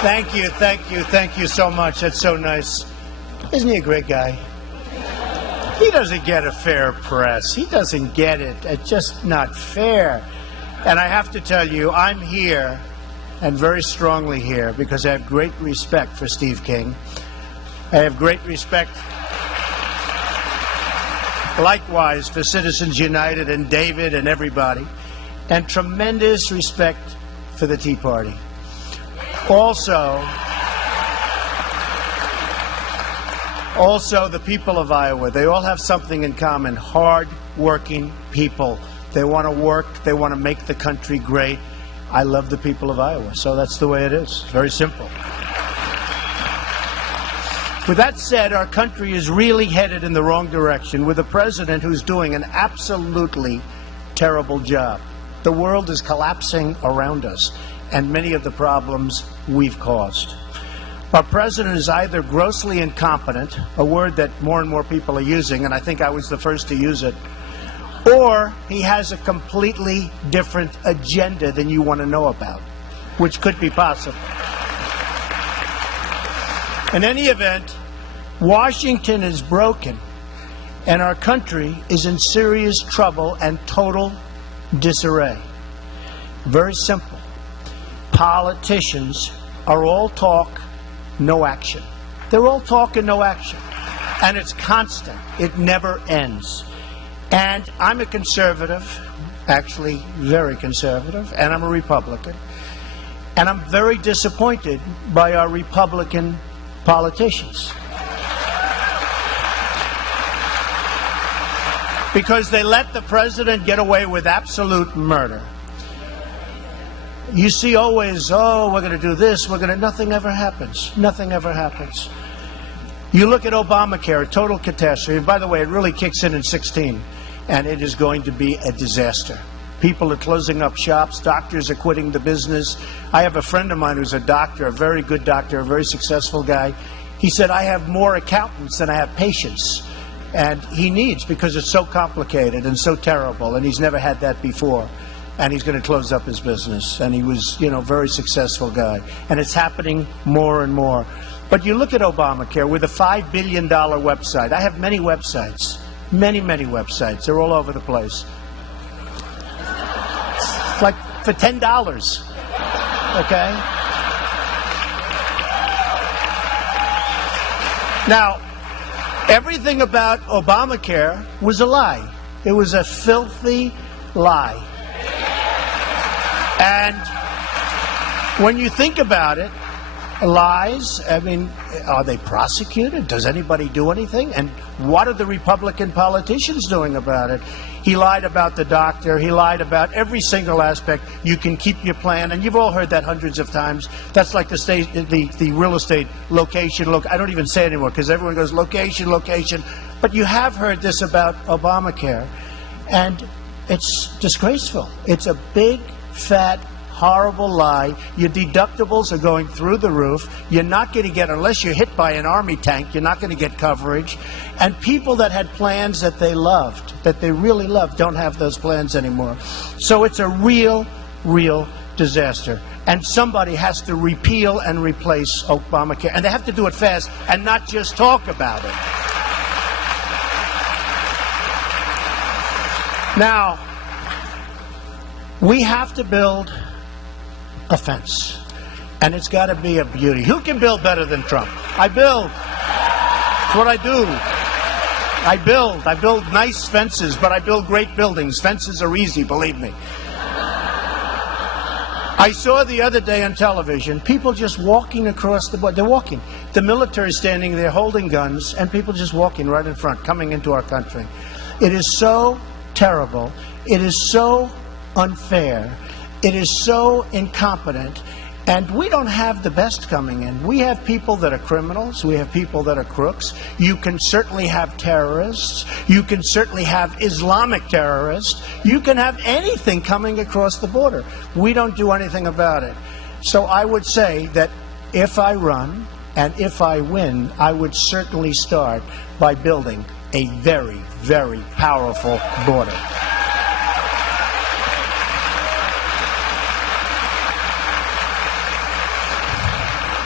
Thank you so much. That's so nice. Isn't he a great guy? He doesn't get a fair press. He doesn't get it. It's just not fair. And I have to tell you, I'm here, and very strongly here, because I have great respect for Steve King. I have great respect, likewise, for Citizens United and David and everybody, and tremendous respect for the Tea Party. Also, the people of Iowa, they all have something in common: hard-working people. They want to work. They want to make the country great. I love the people of Iowa, so that's the way it is. Very simple. With that said, our country is really headed in the wrong direction with a president who's doing an absolutely terrible job. The world is collapsing around us, and many of the problems we've caused. Our president is either grossly incompetent, a word that more and more people are using, and I think I was the first to use it, or he has a completely different agenda than you want to know about, which could be possible. In any event, Washington is broken, and our country is in serious trouble and total disarray. Very simple. Politicians are all talk, no action. They're all talk and no action. And it's constant. It never ends. And I'm a conservative, actually very conservative, and I'm a Republican. And I'm very disappointed by our Republican politicians. Because they let the president get away with absolute murder. You see always, oh, we're going to do this, nothing ever happens. Nothing ever happens. You look at Obamacare, a total catastrophe. And by the way, it really kicks in 2016, and it is going to be a disaster. People are closing up shops. Doctors are quitting the business. I have a friend of mine who's a doctor, a very good doctor, a very successful guy. He said, I have more accountants than I have patients. And he needs, because it's so complicated and so terrible, and he's never had that before. And he's going to close up his business. And he was, very successful guy. And it's happening more and more. But you look at Obamacare with a $5 billion website. I have many websites, many websites. They're all over the place. It's like for $10, okay? Now, everything about Obamacare was a lie. It was a filthy lie. And when you think about it, lies, I mean, are they prosecuted? Does anybody do anything? And what are the Republican politicians doing about it? He lied about the doctor. He lied about every single aspect. You can keep your plan, and you've all heard that hundreds of times. That's like the real estate location. I don't even say it anymore because everyone goes location. But you have heard this about Obamacare, and it's disgraceful. It's a big, fat, horrible lie. Your deductibles are going through the roof. You're not going to get, unless you're hit by an army tank, you're not going to get coverage. And people that had plans that they loved, that they really loved, don't have those plans anymore. So it's a real disaster. And somebody has to repeal and replace Obamacare. And they have to do it fast and not just talk about it. Now, we have to build a fence, and it's got to be a beauty. Who can build better than Trump? I build. That's what I do. I build nice fences, but I build great buildings. Fences are easy, believe me. I saw the other day on television people just walking across the border. They're walking. The military standing there holding guns, and people just walking right in front, coming into our country. It is so terrible. It is so unfair. It is so incompetent, and we don't have the best coming in. We have people that are criminals. We have people that are crooks. You can certainly have terrorists. You can certainly have Islamic terrorists. You can have anything coming across the border. We don't do anything about it. So I would say that if I run and if I win, I would certainly start by building a very, very powerful border.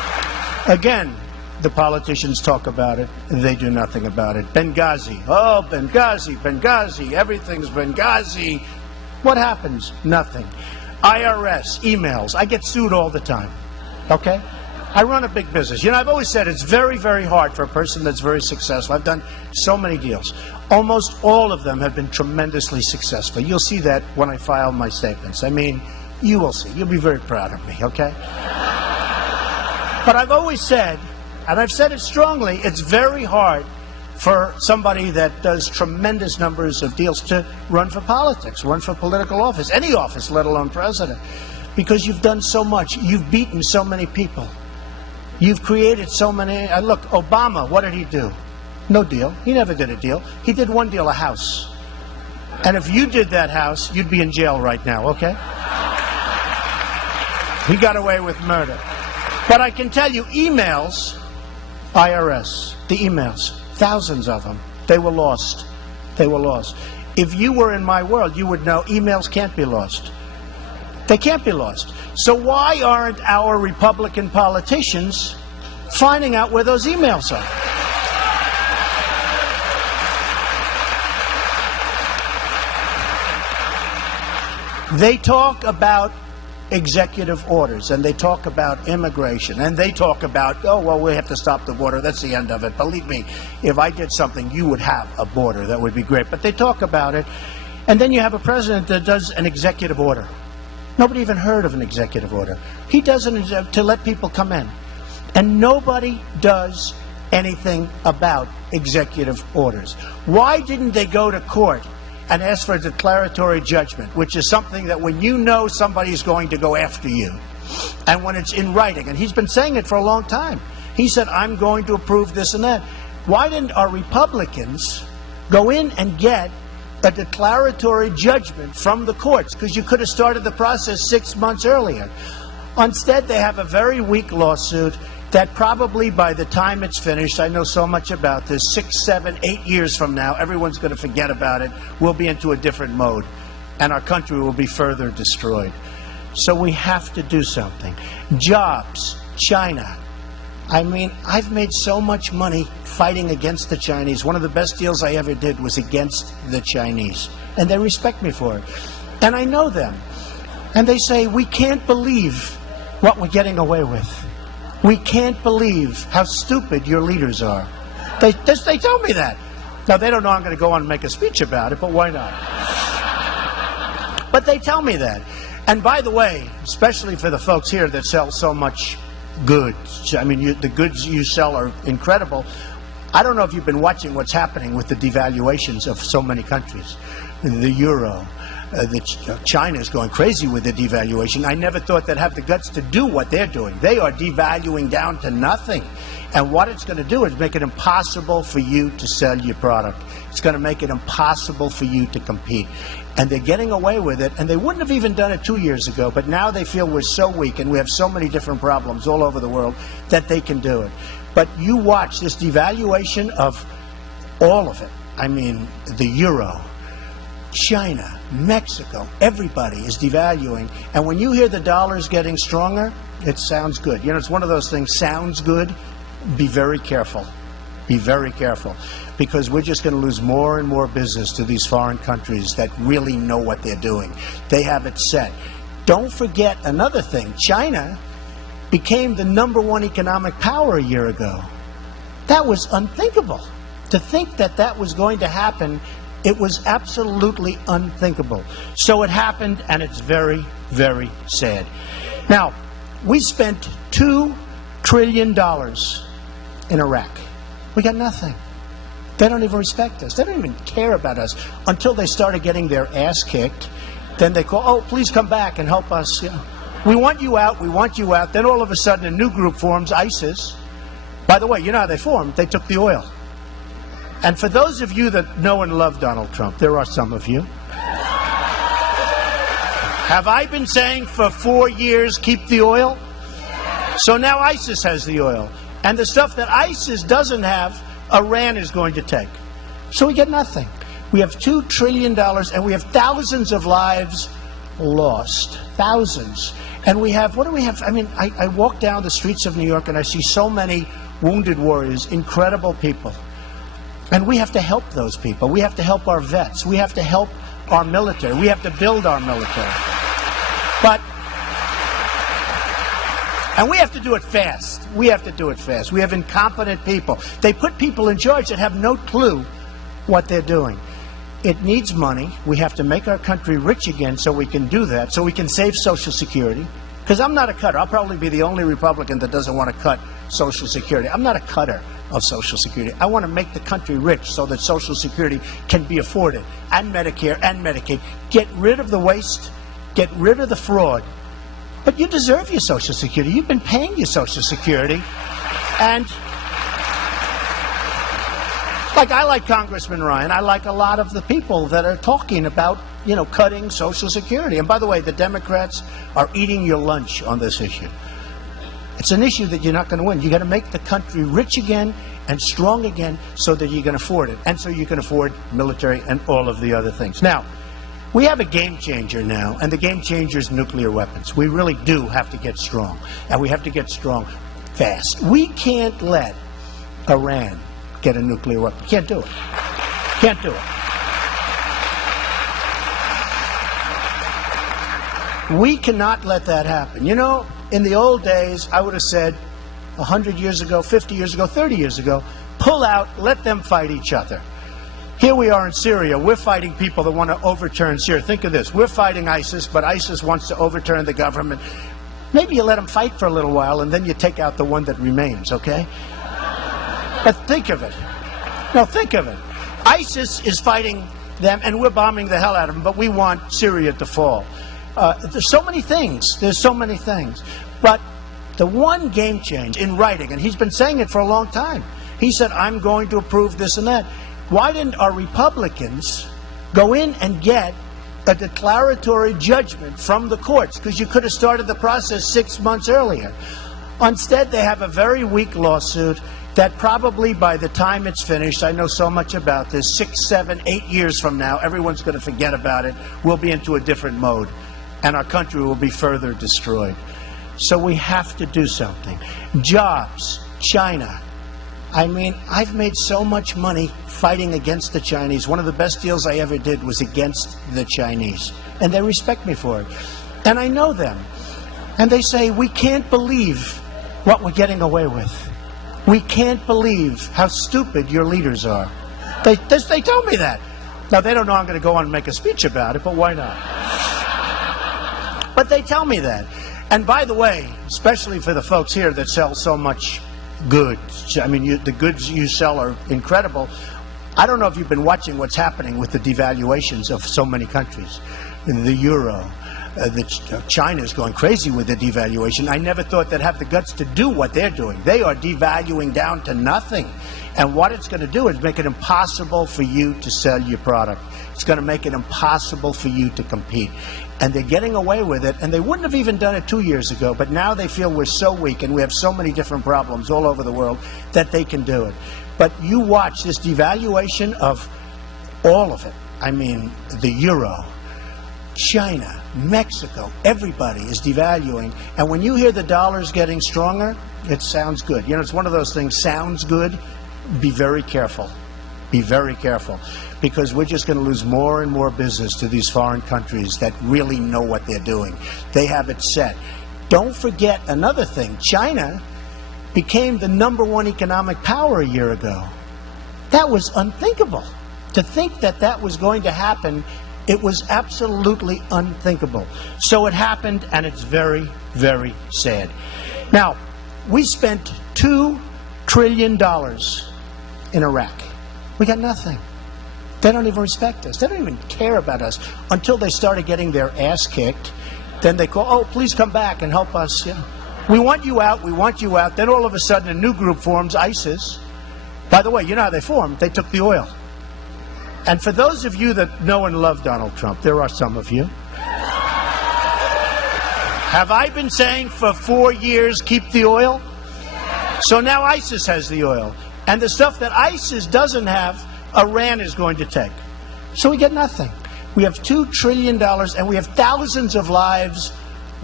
Again, the politicians talk about it, they do nothing about it. Benghazi, oh, Benghazi, Benghazi, everything's Benghazi. What happens? Nothing. IRS, emails, I get sued all the time, okay? I run a big business. You know, I've always said it's very, very hard for a person that's very successful. I've done so many deals. Almost all of them have been tremendously successful. You'll see that when I file my statements. I mean, you will see. You'll be very proud of me, okay? But I've always said, and I've said it strongly, it's very hard for somebody that does tremendous numbers of deals to run for politics, run for political office, any office, let alone president, because you've done so much. You've beaten so many people. You've created so many. Look, Obama, what did he do? No deal. He never did a deal. He did one deal, a house. And if you did that house, you'd be in jail right now, okay? He got away with murder. But I can tell you, emails, IRS, the emails, thousands of them, they were lost. They were lost. If you were in my world, you would know emails can't be lost. They can't be lost. So why aren't our Republican politicians finding out where those emails are? They talk about executive orders, and they talk about immigration, and they talk about, oh, well, we have to stop the border. That's the end of it. Believe me, if I did something, you would have a border. That would be great. But they talk about it, and then you have a president that does an executive order. Nobody even heard of an executive order. He does it to let people come in. And nobody does anything about executive orders. Why didn't they go to court and ask for a declaratory judgment, which is something that when you know somebody's going to go after you, and when it's in writing, and he's been saying it for a long time. He said, I'm going to approve this and that. Why didn't our Republicans go in and get a declaratory judgment from the courts? Because you could have started the process 6 months earlier. Instead, they have a very weak lawsuit that probably by the time it's finished, I know so much about this, 6, 7, 8 years from now, everyone's going to forget about it. We'll be into a different mode, and our country will be further destroyed. So we have to do something. Jobs, China. I mean, I've made so much money fighting against the Chinese. One of the best deals I ever did was against the Chinese, and they respect me for it. And I know them. And they say, we can't believe what we're getting away with. We can't believe how stupid your leaders are. They tell me that. Now, they don't know I'm going to go on and make a speech about it, but why not? But they tell me that. And by the way, especially for the folks here that sell so much goods, I mean, the goods you sell are incredible. I don't know if you've been watching what's happening with the devaluations of so many countries. The euro. China is going crazy with the devaluation. I never thought they'd have the guts to do what they're doing. They are devaluing down to nothing. And what it's going to do is make it impossible for you to sell your product. It's going to make it impossible for you to compete. And they're getting away with it, and they wouldn't have even done it 2 years ago, but now they feel we're so weak and we have so many different problems all over the world that they can do it. But you watch this devaluation of all of it. I mean, the euro, China, Mexico, everybody is devaluing. And when you hear the dollar's getting stronger, it sounds good. You know, it's one of those things, sounds good. Be very careful. Be very careful. Because we're just going to lose more and more business to these foreign countries that really know what they're doing. They have it set. Don't forget another thing. China became the #1 economic power a year ago. That was unthinkable. To think that that was going to happen, it was absolutely unthinkable. So it happened, and it's very, very sad. Now, we spent $2 trillion in Iraq. We got nothing. They don't even respect us. They don't even care about us until they started getting their ass kicked. Then they call, oh, please come back and help us. You know, we want you out. We want you out. Then all of a sudden a new group forms, ISIS. By the way, you know how they formed? They took the oil. And for those of you that know and love Donald Trump, there are some of you. Have I been saying for 4 years, keep the oil? So now ISIS has the oil. And the stuff that ISIS doesn't have, Iran is going to take. So we get nothing. We have $2 trillion, and we have thousands of lives lost. Thousands. And we have, what do we have? I mean, I walk down the streets of New York and I see so many wounded warriors, incredible people. And we have to help those people. We have to help our vets. We have to help our military. We have to build our military. And we have to do it fast. We have to do it fast. We have incompetent people. They put people in charge that have no clue what they're doing. It needs money. We have to make our country rich again so we can do that, so we can save Social Security. Because I'm not a cutter. I'll probably be the only Republican that doesn't want to cut Social Security. I'm not a cutter of Social Security. I want to make the country rich so that Social Security can be afforded, and Medicare and Medicaid. Get rid of the waste. Get rid of the fraud. But you deserve your Social Security. You've been paying your Social Security. And I like Congressman Ryan. I like a lot of the people that are talking about, cutting Social Security. And by the way, the Democrats are eating your lunch on this issue. It's an issue that you're not going to win. You've got to make the country rich again and strong again so that you can afford it. And so you can afford military and all of the other things. Now, we have a game changer now, and the game changer is nuclear weapons. We really do have to get strong, and we have to get strong fast. We can't let Iran get a nuclear weapon. Can't do it. Can't do it. We cannot let that happen. In the old days, I would have said 100 years ago, 50 years ago, 30 years ago, pull out, let them fight each other. Here we are in Syria. We're fighting people that want to overturn Syria. Think of this. We're fighting ISIS, but ISIS wants to overturn the government. Maybe you let them fight for a little while, and then you take out the one that remains, okay? But think of it. No, think of it. ISIS is fighting them, and we're bombing the hell out of them, but we want Syria to fall. There's so many things. There's so many things. But the one game change in writing, and he's been saying it for a long time, he said, I'm going to approve this and that. Why didn't our Republicans go in and get a declaratory judgment from the courts? Because you could have started the process 6 months earlier. Instead, they have a very weak lawsuit that probably by the time it's finished, I know so much about this, 6, 7, 8 years from now, everyone's going to forget about it. We'll be into a different mode, and our country will be further destroyed. So we have to do something. Jobs, China. I mean, I've made so much money fighting against the Chinese. One of the best deals I ever did was against the Chinese. And they respect me for it. And I know them. And they say, we can't believe what we're getting away with. We can't believe how stupid your leaders are. They tell me that. Now, they don't know I'm going to go on and make a speech about it, but why not? But they tell me that. And by the way, especially for the folks here that sell so much goods. I mean, the goods you sell are incredible. I don't know if you've been watching what's happening with the devaluations of so many countries. The euro, China's going crazy with the devaluation. I never thought they'd have the guts to do what they're doing. They are devaluing down to nothing. And what it's going to do is make it impossible for you to sell your product. It's going to make it impossible for you to compete. And they're getting away with it, and they wouldn't have even done it 2 years ago, but now they feel we're so weak and we have so many different problems all over the world that they can do it. But you watch this devaluation of all of it. I mean, the euro, China, Mexico, everybody is devaluing. And when you hear the dollar's getting stronger, it sounds good. It's one of those things, sounds good. Be very careful. Be very careful. Because we're just going to lose more and more business to these foreign countries that really know what they're doing. They have it set. Don't forget another thing. China became the #1 economic power a year ago. That was unthinkable. To think that that was going to happen, it was absolutely unthinkable. So it happened, and it's very, very sad. Now, we spent $2 trillion in Iraq. We got nothing. They don't even respect us. They don't even care about us until they started getting their ass kicked. Then they call, oh, please come back and help us. We want you out. We want you out. Then all of a sudden a new group forms, ISIS. By the way, you know how they formed? They took the oil. And for those of you that know and love Donald Trump, there are some of you. Have I been saying for 4 years, keep the oil? So now ISIS has the oil. And the stuff that ISIS doesn't have, Iran is going to take. So we get nothing. We have $2 trillion, and we have thousands of lives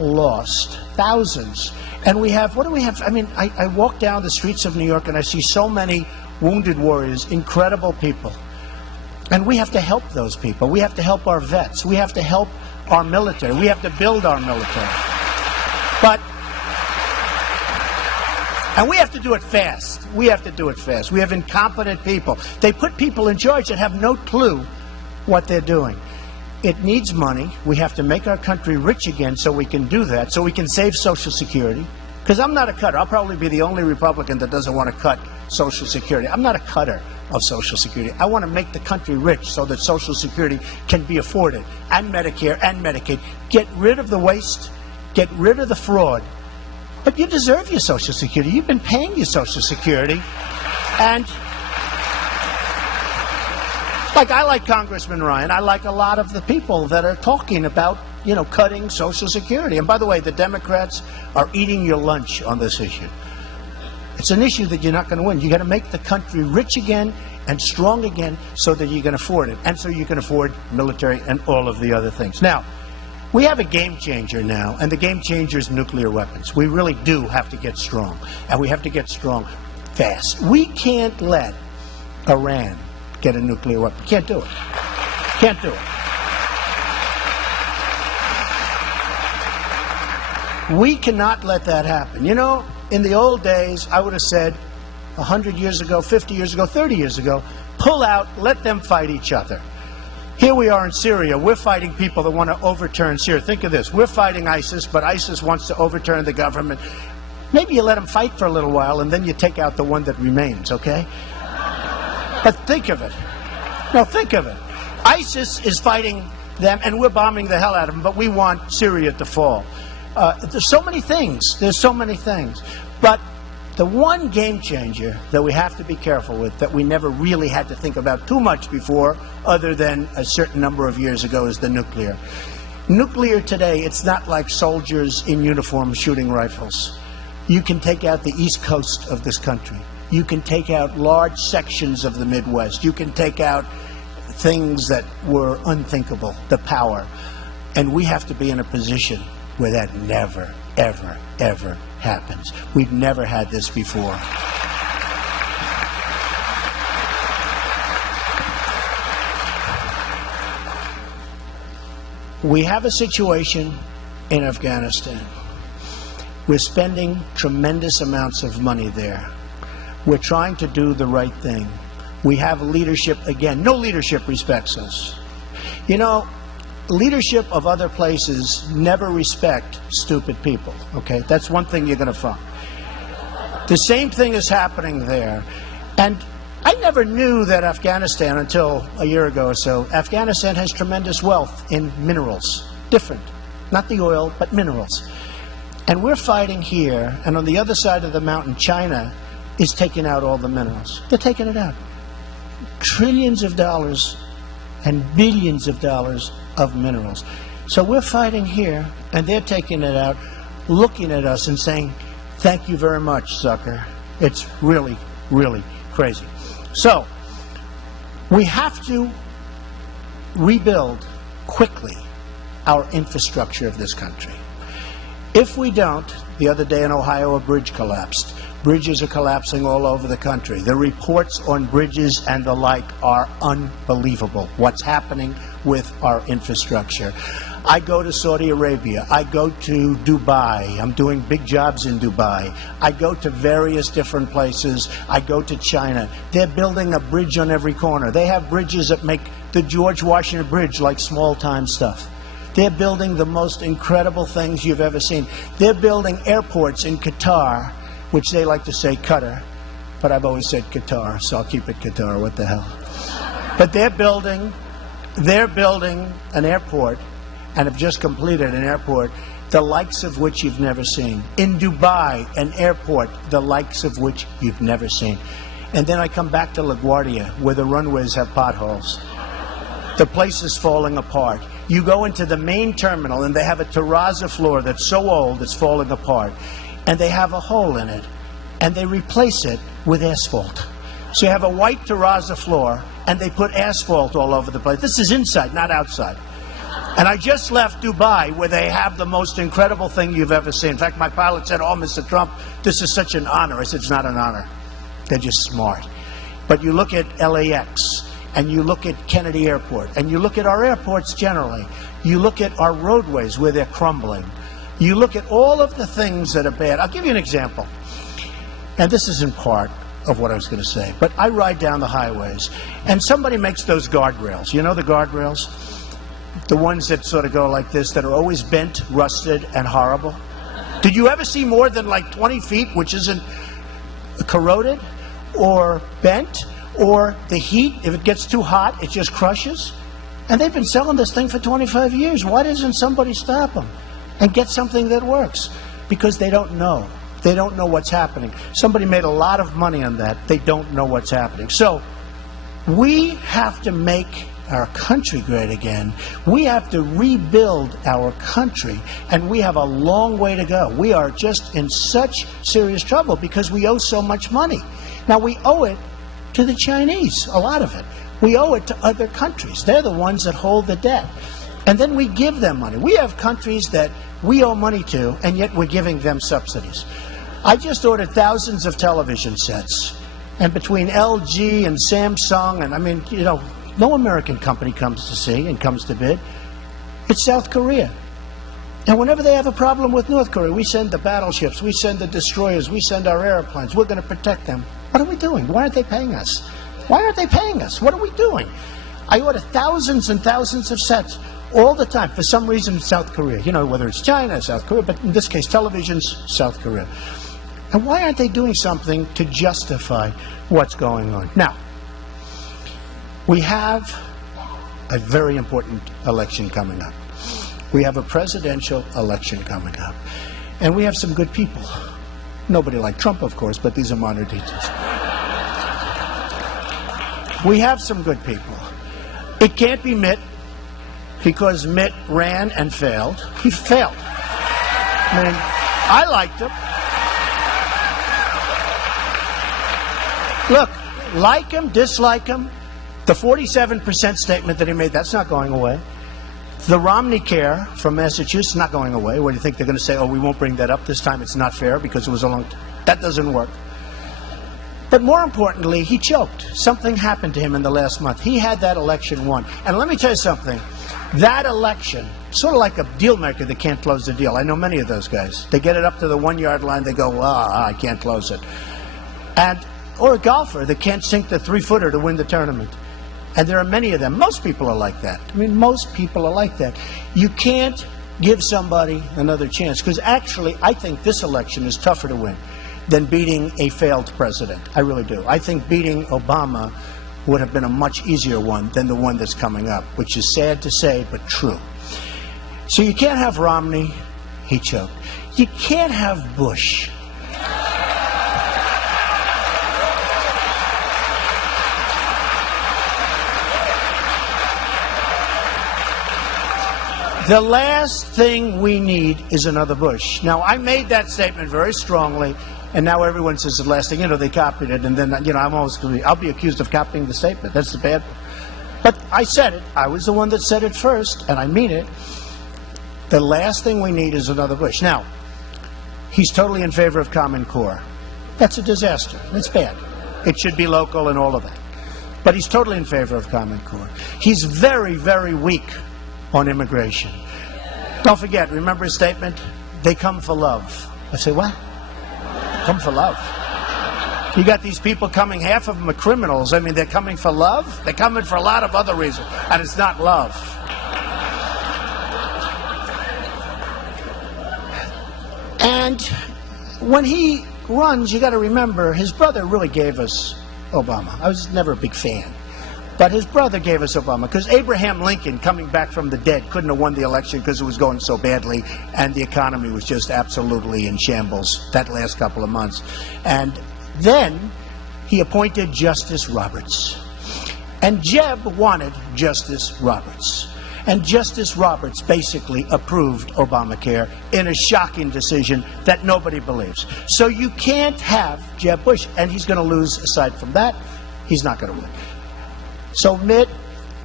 lost, thousands. And we have, what do we have? I mean, I walk down the streets of New York and I see so many wounded warriors, incredible people. And we have to help those people. We have to help our vets. We have to help our military. We have to build our military. And we have to do it fast. We have to do it fast. We have incompetent people. They put people in charge that have no clue what they're doing. It needs money. We have to make our country rich again so we can do that, so we can save Social Security. Because I'm not a cutter. I'll probably be the only Republican that doesn't want to cut Social Security. I'm not a cutter of Social Security. I want to make the country rich so that Social Security can be afforded, and Medicare and Medicaid. Get rid of the waste. Get rid of the fraud. But you deserve your Social Security. You've been paying your Social Security. And I like Congressman Ryan. I like a lot of the people that are talking about, cutting Social Security. And by the way, the Democrats are eating your lunch on this issue. It's an issue that you're not going to win. You've got to make the country rich again and strong again so that you can afford it. And so you can afford military and all of the other things. Now, we have a game changer now, and the game changer is nuclear weapons. We really do have to get strong, and we have to get strong fast. We can't let Iran get a nuclear weapon. Can't do it. Can't do it. We cannot let that happen. In the old days, I would have said 100 years ago, 50 years ago, 30 years ago, pull out, let them fight each other. Here we are in Syria. We're fighting people that want to overturn Syria. Think of this. We're fighting ISIS, but ISIS wants to overturn the government. Maybe you let them fight for a little while, and then you take out the one that remains, okay? But think of it. No, think of it. ISIS is fighting them, and we're bombing the hell out of them, but we want Syria to fall. There's so many things. There's so many things. But the one game changer that we have to be careful with, that we never really had to think about too much before, other than a certain number of years ago, is the nuclear. Nuclear today, it's not like soldiers in uniform shooting rifles. You can take out the east coast of this country. You can take out large sections of the Midwest. You can take out things that were unthinkable, the power. And we have to be in a position where that never, ever, ever happens. We've never had this before. We have a situation in Afghanistan. We're spending tremendous amounts of money there. We're trying to do the right thing. We have leadership again. No leadership respects us. Leadership of other places never respect stupid people, okay? That's one thing you're going to find. The same thing is happening there. And I never knew that Afghanistan, until a year ago or so, Afghanistan has tremendous wealth in minerals. Different. Not the oil, but minerals. And we're fighting here, and on the other side of the mountain, China is taking out all the minerals. They're taking it out. Trillions of dollars and billions of dollars of minerals. So we're fighting here, and they're taking it out, looking at us and saying, thank you very much, sucker. It's really, really crazy. So we have to rebuild quickly our infrastructure of this country. If we don't, the other day in Ohio, a bridge collapsed. Bridges are collapsing all over the country. The reports on bridges and the like are unbelievable. What's happening with our infrastructure. I go to Saudi Arabia. I go to Dubai. I'm doing big jobs in Dubai. I go to various different places. I go to China. They're building a bridge on every corner. They have bridges that make the George Washington Bridge like small-time stuff. They're building the most incredible things you've ever seen. They're building airports in Qatar, which they like to say Qatar, but I've always said Qatar, so I'll keep it Qatar, what the hell. But they're building an airport, and have just completed an airport, the likes of which you've never seen. In Dubai, an airport, the likes of which you've never seen. And then I come back to LaGuardia, where the runways have potholes. The place is falling apart. You go into the main terminal, and they have a terrazzo floor that's so old it's falling apart. And they have a hole in it, and they replace it with asphalt. So you have a white terrazzo floor, and they put asphalt all over the place. This is inside, not outside. And I just left Dubai, where they have the most incredible thing you've ever seen. In fact, my pilot said, "Oh, Mr. Trump, this is such an honor." I said, "It's not an honor. They're just smart." But you look at LAX, and you look at Kennedy Airport, and you look at our airports generally. You look at our roadways where they're crumbling. You look at all of the things that are bad. I'll give you an example. And this is in part of what I was going to say. But I ride down the highways, and somebody makes those guardrails. You know the guardrails? The ones that sort of go like this, that are always bent, rusted, and horrible. Did you ever see more than like 20 feet, which isn't corroded or bent, or the heat, if it gets too hot, it just crushes? And they've been selling this thing for 25 years. Why doesn't somebody stop them and get something that works? Because they don't know. They don't know what's happening. Somebody made a lot of money on that. They don't know what's happening. So we have to make our country great again. We have to rebuild our country, and we have a long way to go. We are just in such serious trouble because we owe so much money. Now, we owe it to the Chinese, a lot of it. We owe it to other countries. They're the ones that hold the debt. And then we give them money. We have countries that we owe money to, and yet we're giving them subsidies. I just ordered thousands of television sets, and between LG and Samsung, and I mean, you know, no American company comes to see and comes to bid. It's South Korea. And whenever they have a problem with North Korea, we send the battleships, we send the destroyers, we send our airplanes. We're going to protect them. What are we doing? Why aren't they paying us? Why aren't they paying us? What are we doing? I order thousands and thousands of sets all the time. For some reason, South Korea. You know, whether it's China, South Korea, but in this case, televisions, South Korea. And why aren't they doing something to justify what's going on? Now, we have a very important election coming up. We have a presidential election coming up. And we have some good people. Nobody like Trump, of course, but these are minor details. We have some good people. It can't be Mitt, because Mitt ran and failed. He failed. I mean, I liked him. Look, like him, dislike him, the 47% statement that he made, that's not going away. The Romney Care from Massachusetts, not going away. What do you think they're going to say? Oh, we won't bring that up this time. It's not fair because it was a long time. That doesn't work. But more importantly, he choked. Something happened to him in the last month. He had that election won. And let me tell you something. That election, sort of like a deal maker that can't close the deal. I know many of those guys. They get it up to the 1 yard line. They go, I can't close it. Or a golfer that can't sink the 3-footer to win the tournament. And there are many of them. Most people are like that. I mean, most people are like that. You can't give somebody another chance. Because actually, I think this election is tougher to win than beating a failed president. I really do. I think beating Obama would have been a much easier one than the one that's coming up, which is sad to say, but true. So you can't have Romney. He choked. You can't have Bush. The last thing we need is another Bush. Now, I made that statement very strongly, and now everyone says the last thing. You know, they copied it, and then, you know, I'll be accused of copying the statement. That's the bad one. But I said it. I was the one that said it first, and I mean it. The last thing we need is another Bush. Now, he's totally in favor of Common Core. That's a disaster. That's bad. It should be local and all of that. But he's totally in favor of Common Core. He's very, very weak on immigration. Don't forget, remember his statement? They come for love. I say, what? Come for love. You got these people coming, half of them are criminals. I mean, they're coming for love? They're coming for a lot of other reasons, and it's not love. And when he runs, you got to remember, his brother really gave us Obama. I was never a big fan. But his brother gave us Obama, because Abraham Lincoln, coming back from the dead, couldn't have won the election because it was going so badly, and the economy was just absolutely in shambles that last couple of months. And then he appointed Justice Roberts. And Jeb wanted Justice Roberts. And Justice Roberts basically approved Obamacare in a shocking decision that nobody believes. So you can't have Jeb Bush, and he's going to lose. Aside from that, he's not going to win. So Mitt,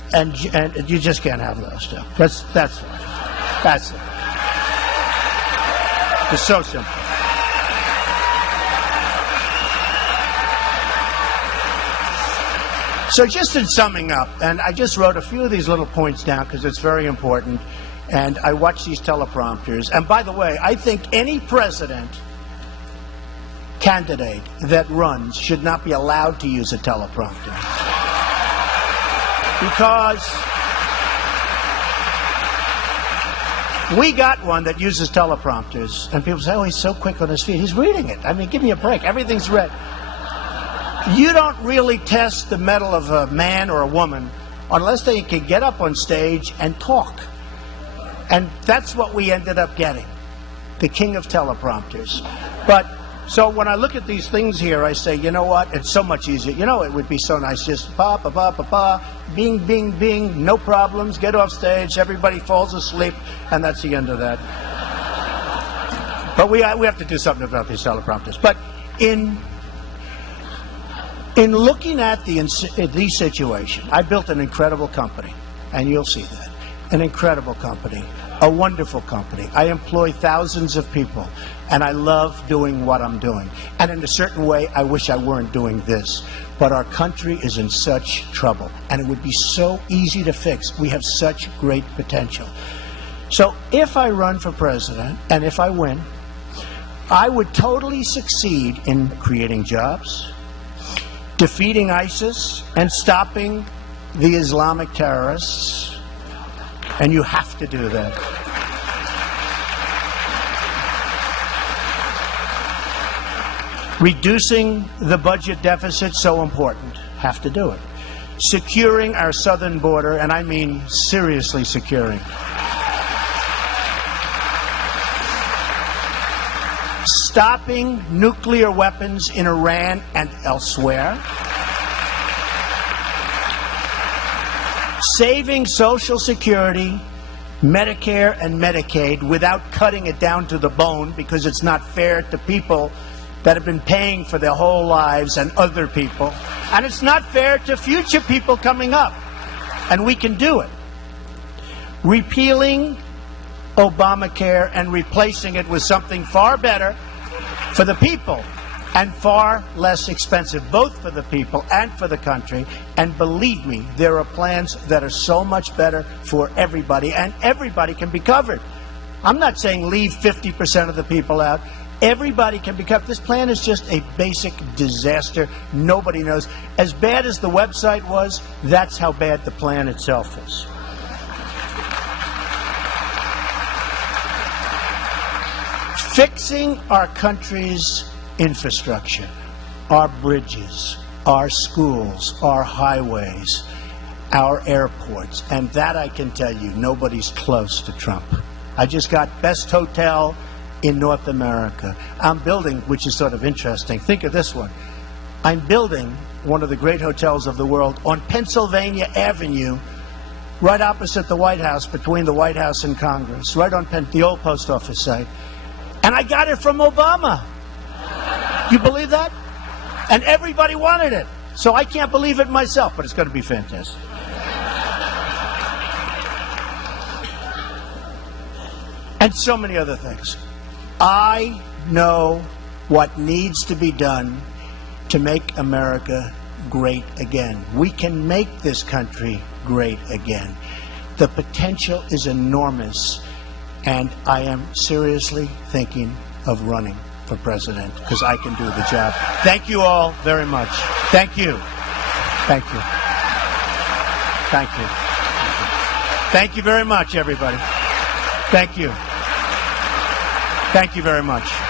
and you just can't have those two. That's it. It's so simple. So just in summing up, and I just wrote a few of these little points down because it's very important, and I watch these teleprompters. And by the way, I think any president candidate that runs should not be allowed to use a teleprompter. Because we got one that uses teleprompters, and people say, oh, he's so quick on his feet. He's reading it. I mean, give me a break. Everything's read. You don't really test the mettle of a man or a woman unless they can get up on stage and talk. And that's what we ended up getting, the king of teleprompters. But so when I look at these things here, I say, you know what? It's so much easier. You know, it would be so nice just pa, pa, pa, pa, pa, bing, bing, bing, no problems, get off stage, everybody falls asleep, and that's the end of that. But we have to do something about these teleprompters. But in looking at the situation, I built an incredible company, and you'll see that. An incredible company, a wonderful company. I employ thousands of people, and I love doing what I'm doing. And in a certain way, I wish I weren't doing this. But our country is in such trouble, and it would be so easy to fix. We have such great potential. So if I run for president, and if I win, I would totally succeed in creating jobs, defeating ISIS, and stopping the Islamic terrorists. And you have to do that. Reducing the budget deficit, so important. Have to do it. Securing our southern border, and I mean seriously securing. Stopping nuclear weapons in Iran and elsewhere. Saving Social Security, Medicare, and Medicaid without cutting it down to the bone, because it's not fair to people that have been paying for their whole lives and other people. And it's not fair to future people coming up. And we can do it. Repealing Obamacare and replacing it with something far better for the people and far less expensive, both for the people and for the country. And believe me, there are plans that are so much better for everybody, and everybody can be covered. I'm not saying leave 50% of the people out. Everybody can be covered. This plan is just a basic disaster. Nobody knows. As bad as the website was, that's how bad the plan itself is. Fixing our country's infrastructure, our bridges, our schools, our highways, our airports, and that I can tell you, nobody's close to Trump. I just got best hotel in North America. I'm building, which is sort of interesting. Think of this one. I'm building one of the great hotels of the world on Pennsylvania Avenue, right opposite the White House, between the White House and Congress, right on the old post office site. And I got it from Obama. You believe that? And everybody wanted it. So I can't believe it myself, but it's going to be fantastic. And so many other things. I know what needs to be done to make America great again. We can make this country great again. The potential is enormous, and I am seriously thinking of running for president because I can do the job. Thank you all very much. Thank you. Thank you. Thank you. Thank you very much, everybody. Thank you. Thank you very much.